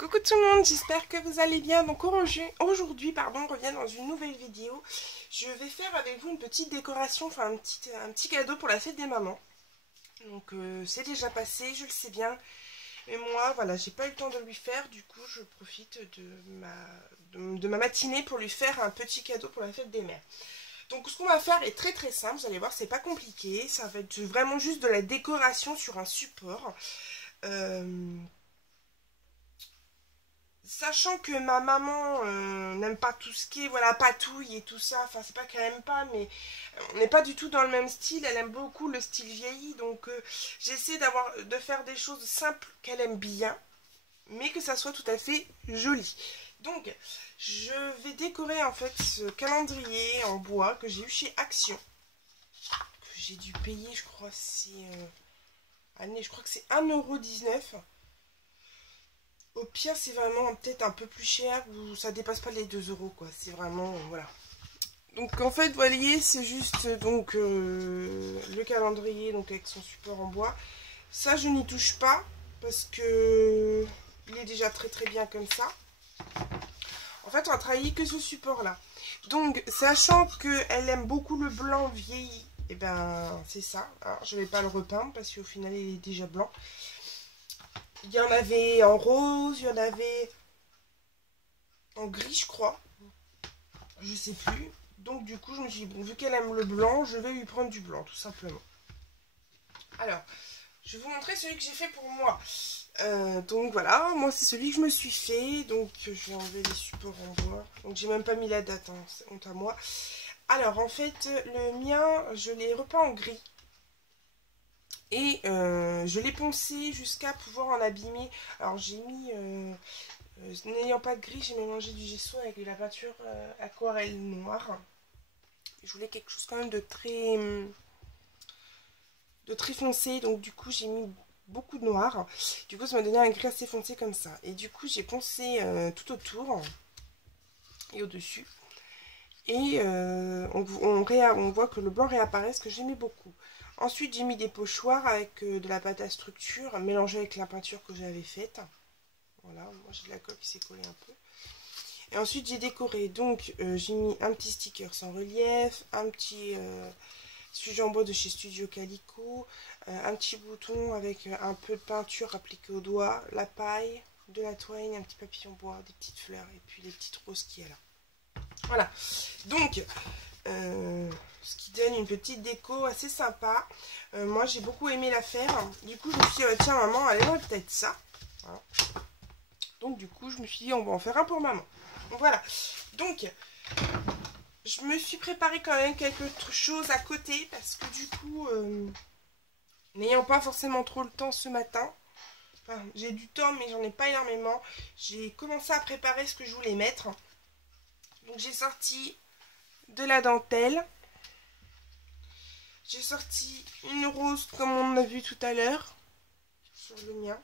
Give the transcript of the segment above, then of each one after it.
Coucou tout le monde, j'espère que vous allez bien. Donc aujourd'hui, on revient dans une nouvelle vidéo. Je vais faire avec vous une petite décoration, enfin un petit cadeau pour la fête des mamans. Donc c'est déjà passé, je le sais bien. Et moi, voilà, j'ai pas eu le temps de lui faire. Du coup, je profite de ma matinée pour lui faire un petit cadeau pour la fête des mères. Donc ce qu'on va faire est très très simple, vous allez voir, c'est pas compliqué. Ça va être vraiment juste de la décoration sur un support. Sachant que ma maman n'aime pas tout ce qui est voilà, patouille et tout ça, enfin c'est pas qu'elle aime pas, mais on n'est pas du tout dans le même style, elle aime beaucoup le style vieilli, donc j'essaie de faire des choses simples qu'elle aime bien, mais que ça soit tout à fait joli. Donc je vais décorer en fait ce calendrier en bois que j'ai eu chez Action, que j'ai dû payer, je crois c'est 1,19 €. Au pire, c'est vraiment peut-être un peu plus cher ou ça dépasse pas les 2 € quoi. C'est vraiment, voilà. Donc en fait, vous voyez, c'est juste donc le calendrier donc avec son support en bois. Ça, je n'y touche pas parce que il est déjà très très bien comme ça. En fait, on va travailler que ce support là. Donc, sachant qu'elle aime beaucoup le blanc vieilli, et ben c'est ça. Alors, je vais pas le repeindre parce qu'au final, il est déjà blanc. Il y en avait en rose, il y en avait en gris, je crois. Je sais plus. Donc du coup, je me suis dit, bon, vu qu'elle aime le blanc, je vais lui prendre du blanc, tout simplement. Alors, je vais vous montrer celui que j'ai fait pour moi. Donc voilà, moi c'est celui que je me suis fait. Donc je vais enlever les supports en bois. Donc j'ai même pas mis la date, hein, c'est honte à moi. Alors en fait, le mien, je l'ai repeint en gris. Et je l'ai poncé jusqu'à pouvoir en abîmer. Alors j'ai mis, n'ayant pas de gris, j'ai mélangé du gesso avec de la peinture aquarelle noire. Je voulais quelque chose quand même de très foncé. Donc du coup j'ai mis beaucoup de noir. Du coup ça m'a donné un gris assez foncé comme ça. Et du coup j'ai poncé tout autour et au-dessus. Et on voit que le blanc réapparaît, ce que j'aimais beaucoup. Ensuite, j'ai mis des pochoirs avec de la pâte à structure mélangée avec la peinture que j'avais faite. Voilà, moi j'ai de la colle qui s'est collée un peu. Et ensuite, j'ai décoré. Donc, j'ai mis un petit sticker sans relief, un petit sujet en bois de chez Studio Calico, un petit bouton avec un peu de peinture appliquée au doigt, la paille, de la twine, un petit papillon bois, des petites fleurs et puis les petites roses qu'il y a là. Voilà. Donc, ce qui donne une petite déco assez sympa. Moi j'ai beaucoup aimé la faire. Du coup je me suis dit tiens maman, elle aimerait peut-être ça. Voilà. Donc du coup je me suis dit on va en faire un pour maman. Donc, voilà. Donc je me suis préparé quand même quelque chose à côté parce que du coup n'ayant pas forcément trop le temps ce matin, enfin j'ai du temps mais j'en ai pas énormément, j'ai commencé à préparer ce que je voulais mettre. Donc j'ai sorti de la dentelle. J'ai sorti une rose comme on a vu tout à l'heure sur le mien.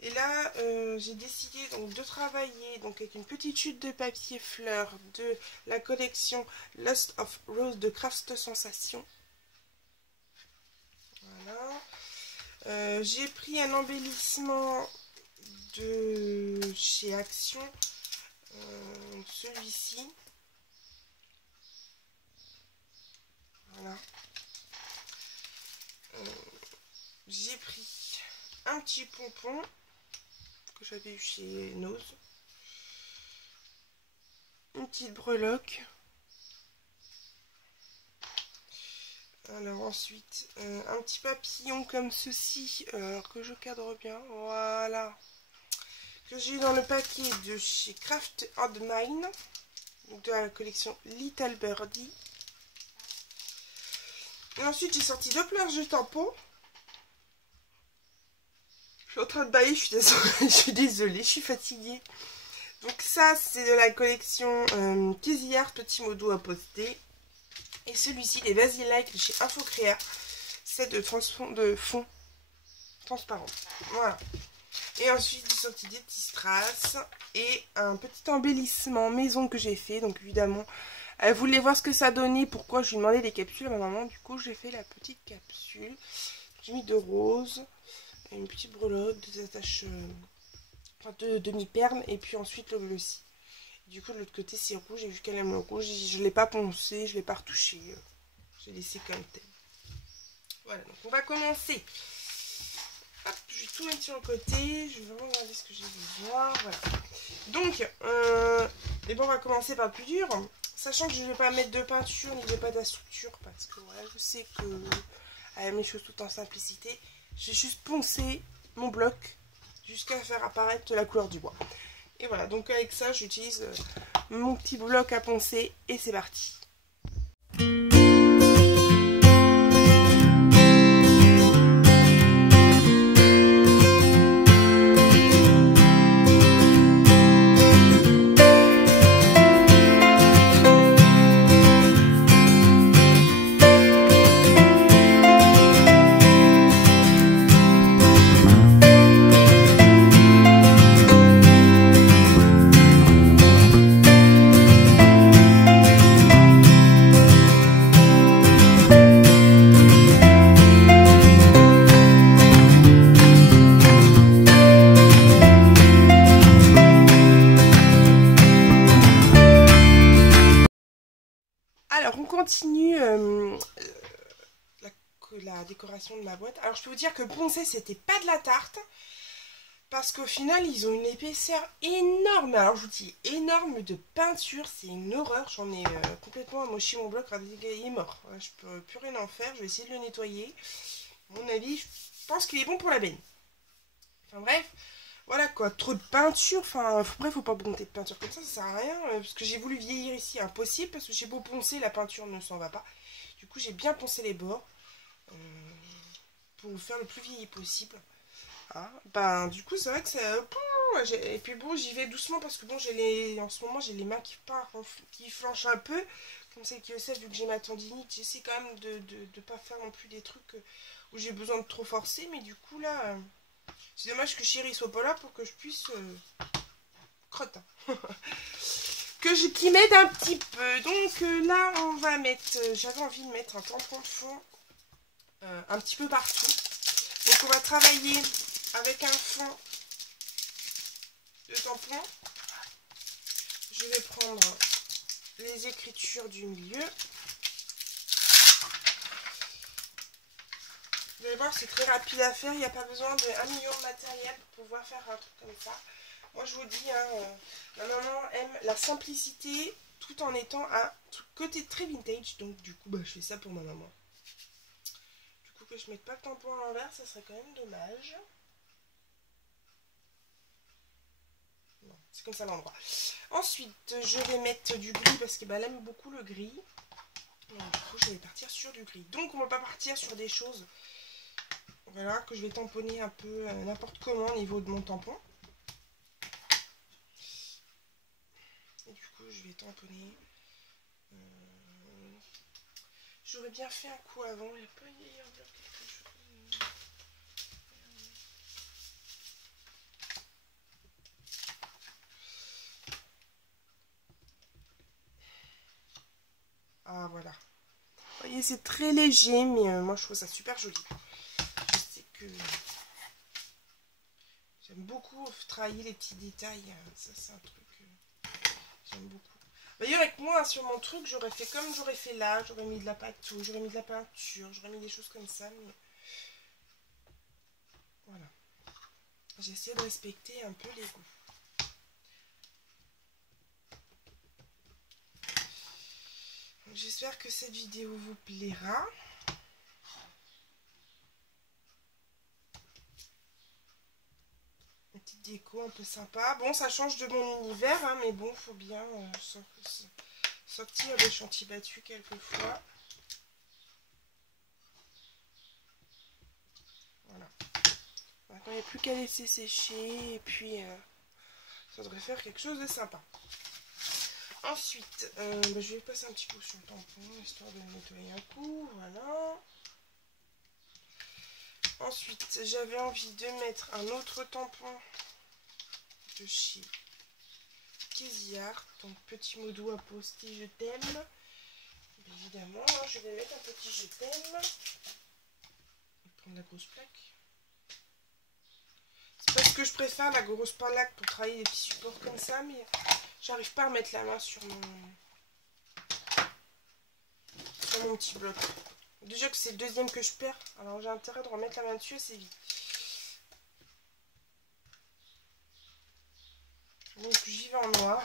Et là, j'ai décidé donc de travailler donc avec une petite chute de papier fleur de la collection Lost of Rose de Craft Sensation. Voilà. J'ai pris un embellissement de chez Action, celui-ci. Voilà. J'ai pris un petit pompon que j'avais eu chez Nose, une petite breloque. Alors ensuite un petit papillon comme ceci, que je cadre bien, voilà, que j'ai eu dans le paquet de chez Craft and Mine, donc de la collection Little Birdie. Et ensuite j'ai sorti 2 planches de tampons. Je suis en train de bailler, je suis désolée, je suis fatiguée. Donc ça, c'est de la collection Easy Art Petit Modo à poster. Et celui-ci, des Vasilight chez Infocréa. C'est de fond transparent. Voilà. Et ensuite, j'ai sorti des petits strass et un petit embellissement maison que j'ai fait. Donc évidemment, elle voulait voir ce que ça donnait. Pourquoi je lui demandais des capsules à ma maman. Du coup, j'ai fait la petite capsule. J'ai mis de rose. Une petite breloque, des attaches enfin deux demi-perles, et puis ensuite le glossy. Du coup de l'autre côté c'est rouge, et vu qu'elle aime le rouge, je ne l'ai pas poncé, je ne l'ai pas retouché. J'ai laissé comme tel. Voilà, donc on va commencer. Hop, je vais tout mettre sur le côté, je vais vraiment regarder ce que j'ai besoin. Voilà. Donc, et bon, on va commencer par le plus dur. Sachant que je ne vais pas mettre de peinture ni de pâte à structure, parce que voilà, je sais que elle aime les choses tout en simplicité. Je vais juste poncer mon bloc jusqu'à faire apparaître la couleur du bois. Et voilà, donc avec ça, j'utilise mon petit bloc à poncer et c'est parti. Alors, on continue la décoration de ma boîte. Alors, je peux vous dire que poncer, c'était pas de la tarte. Parce qu'au final, ils ont une épaisseur énorme. Alors, je vous dis, énorme de peinture. C'est une horreur. J'en ai complètement amoché mon bloc. Il est mort. Je peux plus rien en faire. Je vais essayer de le nettoyer. À mon avis, je pense qu'il est bon pour la baigne. Enfin, bref. Voilà quoi, trop de peinture, enfin bref, faut pas monter de peinture comme ça sert à rien, parce que j'ai voulu vieillir ici, impossible, parce que j'ai beau poncer, la peinture ne s'en va pas. Du coup, j'ai bien poncé les bords, pour faire le plus vieilli possible. Hein, ben, du coup, c'est vrai que ça... Et puis bon, j'y vais doucement, parce que bon, en ce moment, j'ai les mains qui flanchent un peu, comme celle qui le sait, vu que j'ai ma tendinite, j'essaie quand même de pas faire non plus des trucs où j'ai besoin de trop forcer, mais du coup, là... C'est dommage que Chéri soit pas là pour que je puisse crotte. Qui m'aide un petit peu. Donc là on va mettre, j'avais envie de mettre un tampon de fond un petit peu partout. Donc on va travailler avec un fond de tampon. Je vais prendre les écritures du milieu. Vous allez voir, c'est très rapide à faire. Il n'y a pas besoin d'1 million de matériel pour pouvoir faire un truc comme ça. Moi, je vous dis, hein, ma maman aime la simplicité tout en étant un côté très vintage. Donc, du coup, bah, je fais ça pour ma maman. Du coup, que je ne mette pas le tampon à l'envers, ça serait quand même dommage. Non, c'est comme ça l'endroit. Ensuite, je vais mettre du gris parce qu'elle aime beaucoup le gris. Donc, du coup, je vais partir sur du gris. Donc, on ne va pas partir sur des choses... Voilà, que je vais tamponner un peu n'importe comment au niveau de mon tampon. Et du coup, je vais tamponner. J'aurais bien fait un coup avant. Il n'y a pas quelque chose. Ah, voilà. Vous voyez, c'est très léger, mais moi, je trouve ça super joli. Je sais que... J'aime beaucoup travailler les petits détails. Ça, c'est un truc que j'aime beaucoup. D'ailleurs, avec moi, sur mon truc, j'aurais fait comme j'aurais fait là. J'aurais mis de la pâteau, j'aurais mis de la peinture, j'aurais mis des choses comme ça. Mais... Voilà. J'essaie de respecter un peu les goûts. J'espère que cette vidéo vous plaira. Une petite déco un peu sympa. Bon, ça change de mon univers, hein, mais bon, faut bien sortir des chantiers battus quelquefois. Voilà. Maintenant, il n'y a plus qu'à laisser sécher et puis ça devrait faire quelque chose de sympa. Ensuite, je vais passer un petit coup sur le tampon histoire de le nettoyer un coup. Voilà. Ensuite, j'avais envie de mettre un autre tampon de chez Kéziart. Donc, petit mot doux à poster, je t'aime. Évidemment, je vais mettre un petit je t'aime. Je vais prendre la grosse plaque. C'est pas ce que je préfère, la grosse palaque pour travailler les petits supports comme ça, mais j'arrive pas à mettre la main sur mon petit bloc. Déjà que c'est le deuxième que je perds, alors j'ai intérêt de remettre la main dessus assez vite. Donc j'y vais en noir.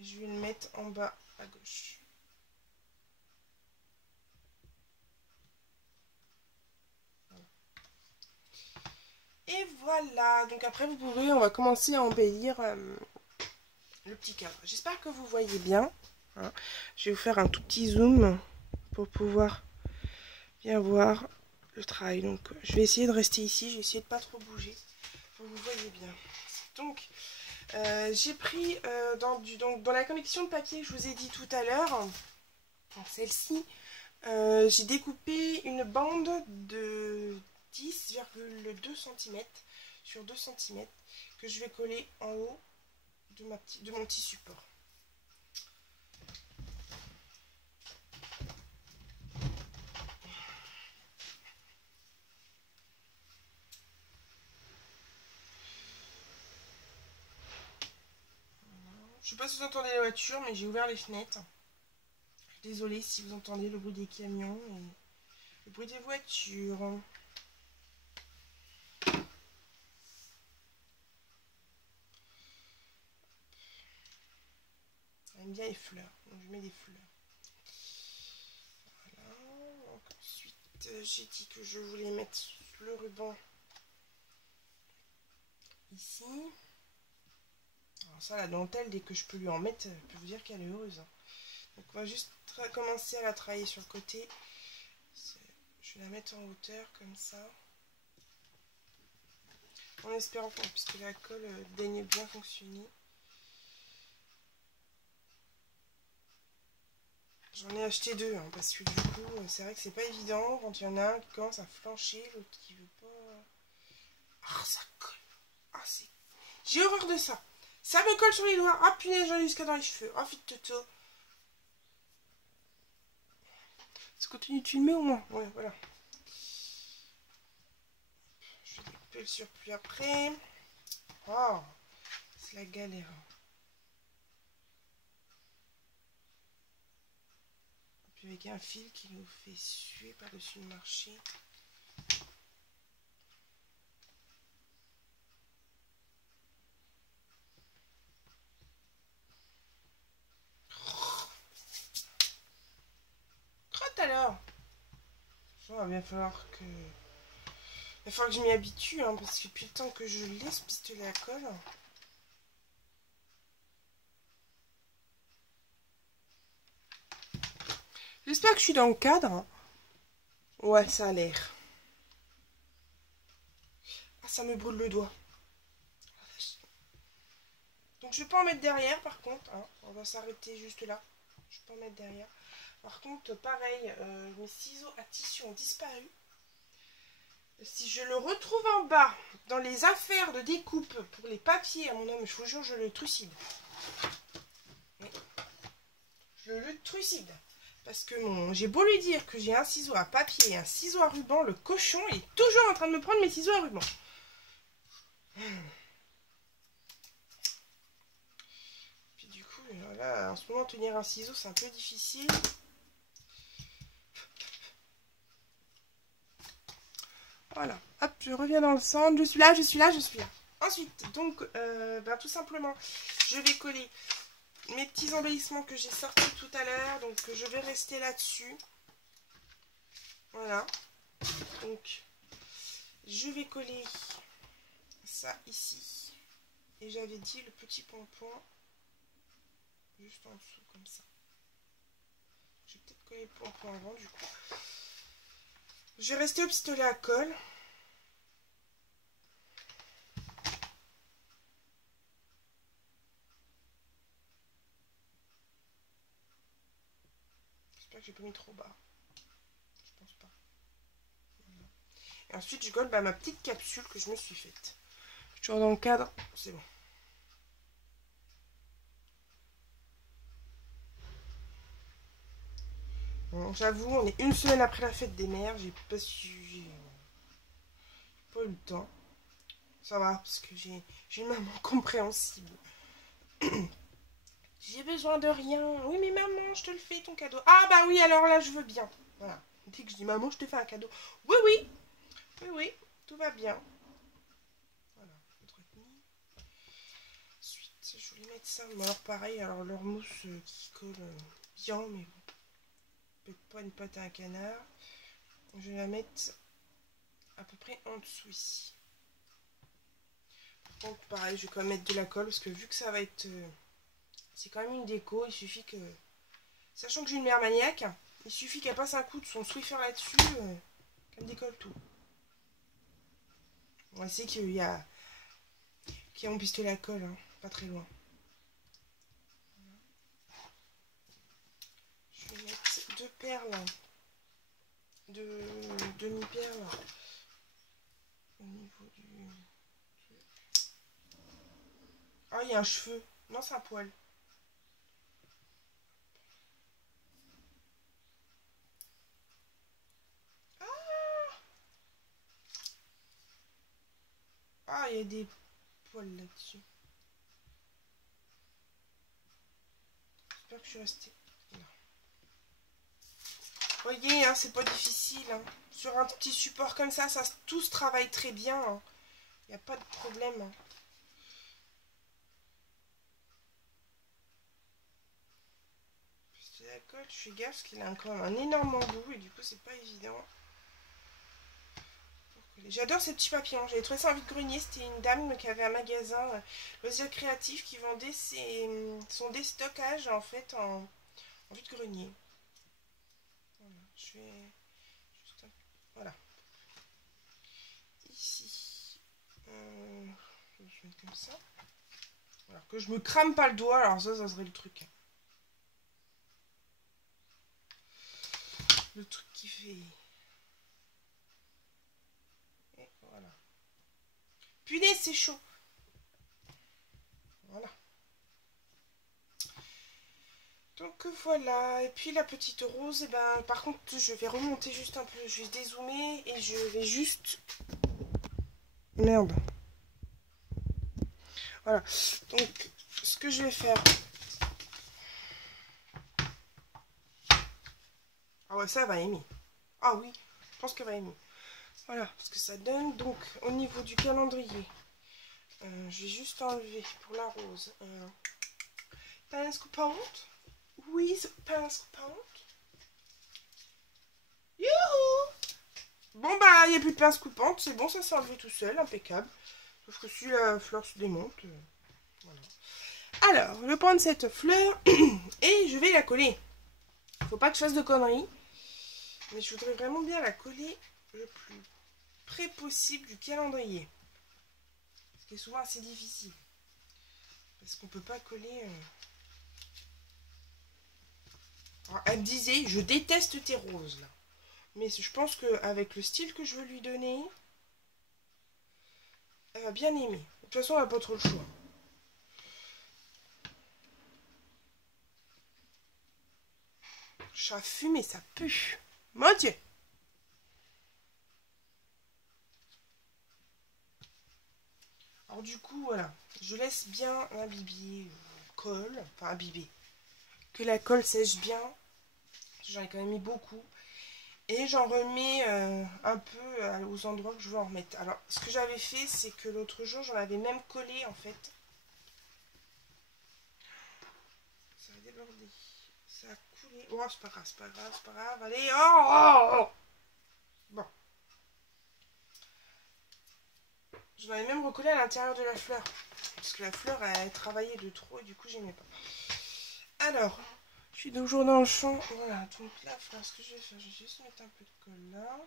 Et je vais le mettre en bas à gauche. Et voilà, donc après vous pouvez, on va commencer à embellir le petit cadre. J'espère que vous voyez bien. Hein. Je vais vous faire un tout petit zoom pour pouvoir bien voir le travail. Donc je vais essayer de rester ici, je vais essayer de pas trop bouger pour que vous voyez bien. Donc j'ai pris dans la collection de papier que je vous ai dit tout à l'heure, celle-ci, j'ai découpé une bande de 10,2 cm sur 2 cm que je vais coller en haut de mon petit support. Je sais pas si vous entendez la voiture, mais j'ai ouvert les fenêtres. Désolée si vous entendez le bruit des camions et le bruit des voitures. J'aime bien les fleurs, donc je mets des fleurs. Voilà. Donc ensuite, j'ai dit que je voulais mettre le ruban ici. Alors ça, la dentelle, dès que je peux lui en mettre, je peux vous dire qu'elle est heureuse. Donc on va juste commencer à la travailler sur le côté. Je vais la mettre en hauteur comme ça. En espérant puisque la colle daigne bien fonctionner. J'en ai acheté deux, hein, parce que du coup, c'est vrai que c'est pas évident quand il y en a un qui commence à flancher, l'autre qui veut pas... Ah, ça colle. Ah, c'est... J'ai horreur de ça. Ça me colle sur les doigts. Ah, punaise, j'en ai jusqu'à dans les cheveux. Ah, vite, toto. Ça continue de filmer au moins. Ouais, voilà. Je vais découper le surplus après. Oh, c'est la galère. Et puis avec un fil qui nous fait suer par-dessus le marché. Crotte alors. Il va bien falloir que... Il va falloir que je m'y habitue, hein, parce que depuis le temps que je laisse pistolet à colle... J'espère que je suis dans le cadre. Ouais, ça a l'air. Ah, ça me brûle le doigt. Donc je vais pas en mettre derrière par contre. Hein. On va s'arrêter juste là. Je vais pas en mettre derrière. Par contre, pareil, mes ciseaux à tissu ont disparu. Si je le retrouve en bas, dans les affaires de découpe pour les papiers à mon homme, je vous jure, je le trucide. Oui. Je le trucide. Parce que j'ai beau lui dire que j'ai un ciseau à papier et un ciseau à ruban, le cochon est toujours en train de me prendre mes ciseaux à ruban. Puis du coup, là, en ce moment, tenir un ciseau, c'est un peu difficile. Voilà, hop, je reviens dans le centre, je suis là, je suis là, je suis là. Ensuite, donc, tout simplement, je vais coller mes petits embellissements que j'ai sortis tout à l'heure. Donc, je vais rester là-dessus. Voilà. Donc, je vais coller ça ici. Et j'avais dit le petit pompon juste en dessous, comme ça. Je vais peut-être coller le pompon avant, du coup. Je vais rester au pistolet à colle. J'espère que j'ai pas mis trop bas. Je pense pas. Et ensuite, je colle ma petite capsule que je me suis faite. Je suis toujours dans le cadre. C'est bon. Bon, j'avoue, on est une semaine après la fête des mères. J'ai pas eu le temps. Ça va, parce que j'ai une maman compréhensible. J'ai besoin de rien. Oui, mais maman, je te le fais, ton cadeau. Ah, bah oui, alors là, je veux bien. Voilà. Dès que je dis maman, je te fais un cadeau. Oui, oui. Oui, oui. Tout va bien. Voilà. Ensuite, je voulais mettre ça. Mais alors, pareil, alors leur mousse qui colle bien, mais peut-être pas une pâte à un canard. Je vais la mettre à peu près en dessous ici. Donc, pareil, je vais quand même mettre de la colle parce que vu que ça va être. C'est quand même une déco, il suffit que. Sachant que j'ai une mère maniaque, il suffit qu'elle passe un coup de son Swiffer là-dessus, qu'elle me décolle tout. On sait qu'il y a mon pistolet à colle, hein, pas très loin. Je vais mettre deux perles, deux demi-perles au niveau du. Ah, il y a un cheveu. Non, c'est un poil. Ah, il y a des poils là-dessus. J'espère que je suis restée. Non. Vous voyez, hein, c'est pas difficile. Hein. Sur un petit support comme ça, tout se travaille très bien. Hein. Il n'y a pas de problème. Hein. La colle, je fais gaffe parce qu'il a encore un énorme embout et du coup c'est pas évident. J'adore ces petits papillons. J'avais trouvé ça en vide-grenier. C'était une dame qui avait un magasin loisirs créatifs qui vendait son déstockage en fait en vide-grenier. Voilà, je vais juste voilà. Ici, je vais mettre comme ça. Alors que je me crame pas le doigt, alors ça serait le truc. Le truc qui fait. Et voilà. Punaise, c'est chaud. Voilà. Donc voilà, et puis la petite rose, et ben par contre je vais remonter juste un peu, je vais dézoomer et je vais juste... Merde. Voilà, donc ce que je vais faire... Ah ouais, ça va aimer. Ah oui, je pense qu'elle va aimer. Voilà, parce que ça donne donc au niveau du calendrier. Je vais juste enlever pour la rose. Pince coupante. Oui, pince coupante. Youhou! Bon bah, il n'y a plus de pince coupante, c'est bon, ça s'est enlevé tout seul, impeccable. Sauf que si la fleur se démonte, voilà. Alors, je vais prendre cette fleur et je vais la coller. Faut pas que je fasse de conneries, mais je voudrais vraiment bien la coller le plus près possible du calendrier. Ce qui est souvent assez difficile. Parce qu'on peut pas coller... Alors, elle me disait, je déteste tes roses là. Mais je pense qu'avec le style que je veux lui donner, elle va bien aimer. De toute façon, elle n'a pas trop le choix. Ça fume et ça pue. Mon Dieu! Alors du coup, voilà. Je laisse bien imbiber colle. Enfin, imbiber. Que la colle sèche bien. J'en ai quand même mis beaucoup. Et j'en remets un peu aux endroits que je veux en remettre. Alors, ce que j'avais fait, c'est que l'autre jour, j'en avais même collé, en fait. Ça a débordé. Ça a coulé. Oh, c'est pas grave, c'est pas grave, c'est pas grave. Allez, oh, oh, oh. Bon. Je l'avais même recollé à l'intérieur de la fleur. Parce que la fleur, elle travaillait de trop et du coup, j'aimais pas. Alors, je suis toujours dans le champ. Voilà, donc là, ce que je vais faire, je vais juste mettre un peu de colle là.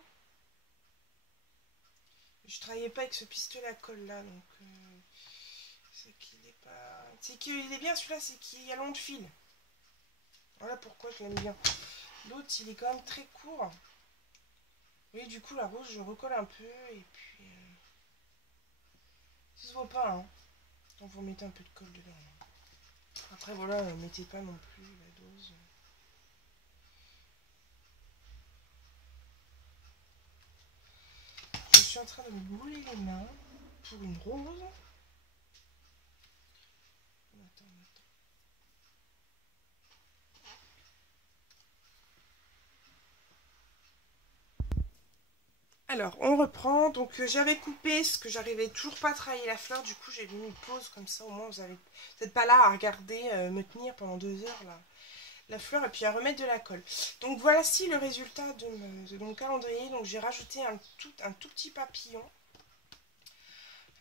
Je travaillais pas avec ce pistolet à colle là, donc c'est qu'il est pas. C'est qu'il est bien celui-là, c'est qu'il y a long de fil. Voilà pourquoi je l'aime bien. L'autre, il est quand même très court. Oui, du coup, la rose, je recolle un peu et puis. Ça se voit pas, hein. Donc vous mettez un peu de colle dedans. Après, voilà, mettez pas non plus la dose. Je suis en train de me brûler les mains. pour une rose. Alors, on reprend. Donc, j'avais coupé ce que j'arrivais toujours pas à travailler la fleur. Du coup, j'ai mis une pause comme ça. Au moins, vous n'êtes pas là à regarder me tenir pendant 2 heures là, la fleur et puis à remettre de la colle. Donc, voici le résultat de mon calendrier. Donc, j'ai rajouté un tout petit papillon.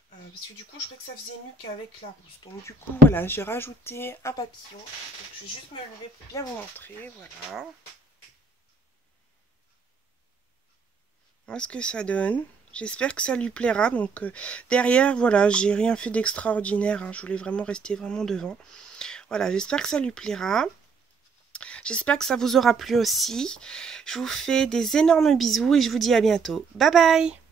Parce que du coup, je croyais que ça faisait mieux qu'avec la rose. Donc, du coup, voilà, j'ai rajouté un papillon. Donc, je vais juste me lever pour bien vous montrer. Voilà. Voilà ce que ça donne. J'espère que ça lui plaira. Donc derrière, voilà, j'ai rien fait d'extraordinaire. Hein. Je voulais vraiment rester vraiment devant. Voilà, j'espère que ça lui plaira. J'espère que ça vous aura plu aussi. Je vous fais des énormes bisous et je vous dis à bientôt. Bye bye!